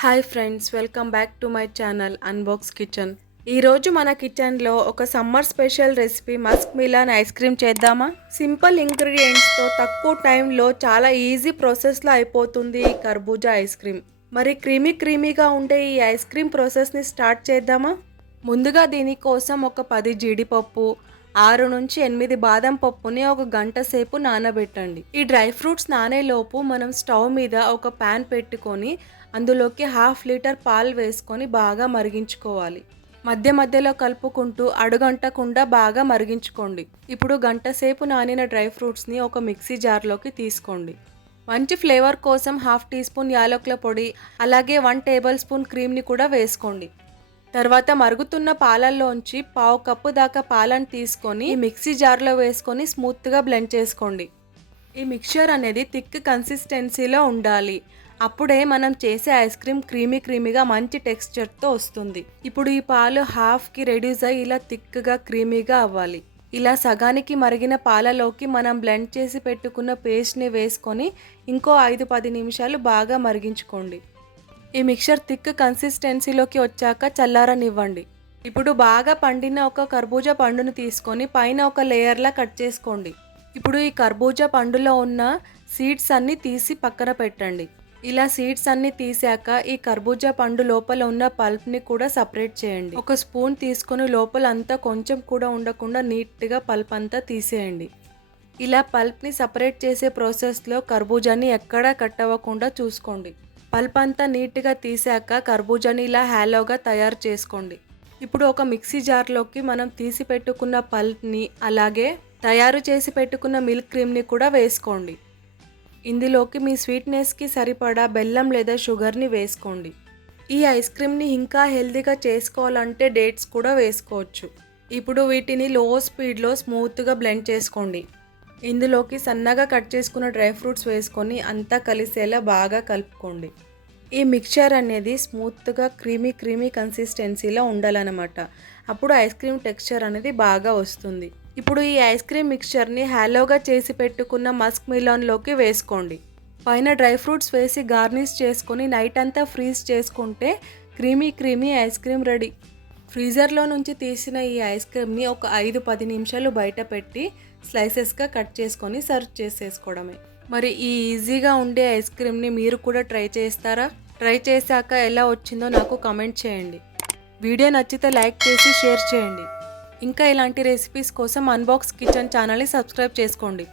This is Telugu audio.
Hi friends, welcome back to my channel unbox kitchen. ఈరోజు మన కిచెన్లో ఒక summer special recipe muskmelon ice cream చేద్దామా? సింపుల్ ఇంగ్రీడియంట్స్తో తక్కువ టైంలో చాలా ఈజీ ప్రాసెస్లో అయిపోతుంది ఈ కర్బూజా ఐస్ క్రీమ్. మరి క్రీమీగా ఉండే ఈ ఐస్ క్రీమ్ ప్రాసెస్ని స్టార్ట్ చేద్దామా? ముందుగా దీనికోసం ఒక 10 జీడిపప్పు, 6 నుంచి 8 బాదం పప్పుని ఒక గంట సేపు నానబెట్టండి. ఈ డ్రై ఫ్రూట్స్ నానేలోపు మనం స్టవ్ మీద ఒక ప్యాన్ పెట్టుకొని అందులోకి 1/2 లీటర్ పాలు వేసుకొని బాగా మరిగించుకోవాలి. మధ్యలో కలుపుకుంటూ అడుగంటకుండా బాగా మరిగించుకోండి. ఇప్పుడు గంట సేపు నానిన డ్రై ఫ్రూట్స్ని ఒక మిక్సీ జార్లోకి తీసుకోండి. మంచి ఫ్లేవర్ కోసం 1/2 టీ స్పూన్ యాలకుల పొడి, అలాగే 1 టేబుల్ స్పూన్ క్రీమ్ని కూడా వేసుకోండి. తర్వాత మరుగుతున్న పాలల్లోంచి 1/2 కప్పు దాకా పాలను తీసుకొని ఈ మిక్సీ జార్లో వేసుకొని స్మూత్గా బ్లెండ్ చేసుకోండి. ఈ మిక్చర్ అనేది థిక్ కన్సిస్టెన్సీలో ఉండాలి. అప్పుడే మనం చేసే ఐస్ క్రీమ్ క్రీమీగా మంచి టెక్స్చర్తో వస్తుంది. ఇప్పుడు ఈ పాలు హాఫ్కి రెడ్యూస్ అయ్యి ఇలా థిక్గా క్రీమీగా అవ్వాలి. ఇలా సగానికి మరిగిన పాలలోకి మనం బ్లెండ్ చేసి పెట్టుకున్న పేస్ట్ని వేసుకొని ఇంకో 5-10 నిమిషాలు బాగా మరిగించుకోండి. ఈ మిక్చర్ థిక్ కన్సిస్టెన్సీలోకి వచ్చాక చల్లారనివ్వండి. ఇప్పుడు బాగా పండిన ఒక కర్బూజా పండును తీసుకొని పైన ఒక లేయర్లా కట్ చేసుకోండి. ఇప్పుడు ఈ కర్బూజా పండులో ఉన్న సీడ్స్ అన్నీ తీసి పక్కన పెట్టండి. ఇలా సీడ్స్ అన్నీ తీసాక ఈ కర్బూజా పండు లోపల ఉన్న పల్ప్ని కూడా సపరేట్ చేయండి. ఒక స్పూన్ తీసుకొని లోపల అంతా కొంచెం కూడా ఉండకుండా నీట్గా పల్ప్ అంతా తీసేయండి. ఇలా పల్ప్ని సపరేట్ చేసే ప్రాసెస్లో కర్బూజాని ఎక్కడా కట్ అవ్వకుండా చూసుకోండి. పల్ప్ అంతా నీట్గా తీసాక కర్బూజాని ఇలా హాలోగా తయారు చేసుకోండి. ఇప్పుడు ఒక మిక్సీ జార్లోకి మనం తీసి పెట్టుకున్న పల్ప్ని అలాగే తయారు చేసి పెట్టుకున్న మిల్క్ క్రీమ్ని కూడా వేసుకోండి. ఇందులోకి మీ స్వీట్నెస్కి సరిపడా బెల్లం లేదా షుగర్ని వేసుకోండి. ఈ ఐస్ క్రీమ్ని ఇంకా హెల్తీగా చేసుకోవాలంటే డేట్స్ కూడా వేసుకోవచ్చు. ఇప్పుడు వీటిని లో స్పీడ్లో స్మూత్గా బ్లెండ్ చేసుకోండి. ఇందులోకి సన్నగా కట్ చేసుకున్న డ్రై ఫ్రూట్స్ వేసుకొని అంతా కలిసేలా బాగా కలుపుకోండి. ఈ మిక్చర్ అనేది స్మూత్గా క్రీమీ కన్సిస్టెన్సీలో ఉండాలన్నమాట. అప్పుడు ఐస్ క్రీమ్ టెక్స్చర్ అనేది బాగా వస్తుంది. ఇప్పుడు ఈ ఐస్ క్రీమ్ మిక్చర్ని హాలోగా చేసి పెట్టుకున్న మస్క్ మిలాన్లోకి వేసుకోండి. పైన డ్రై ఫ్రూట్స్ వేసి గార్నిష్ చేసుకొని నైట్ అంతా ఫ్రీజ్ చేసుకుంటే క్రీమీ ఐస్ క్రీమ్ రెడీ. ఫ్రీజర్లో నుంచి తీసిన ఈ ఐస్ క్రీమ్ని ఒక 5-10 నిమిషాలు బయట పెట్టి స్లైసెస్గా కట్ చేసుకొని సర్వ్ చేసేసుకోవడమే. మరి ఈ ఈజీగా ఉండే ఐస్ క్రీమ్ని మీరు కూడా ట్రై చేస్తారా? ట్రై చేశాక ఎలా వచ్చిందో నాకు కామెంట్ చేయండి. వీడియో నచ్చితే లైక్ చేసి షేర్ చేయండి. ఇంకా ఇలాంటి రెసిపీస్ కోసం అన్బాక్స్ కిచెన్ ఛానల్ని సబ్స్క్రైబ్ చేసుకోండి.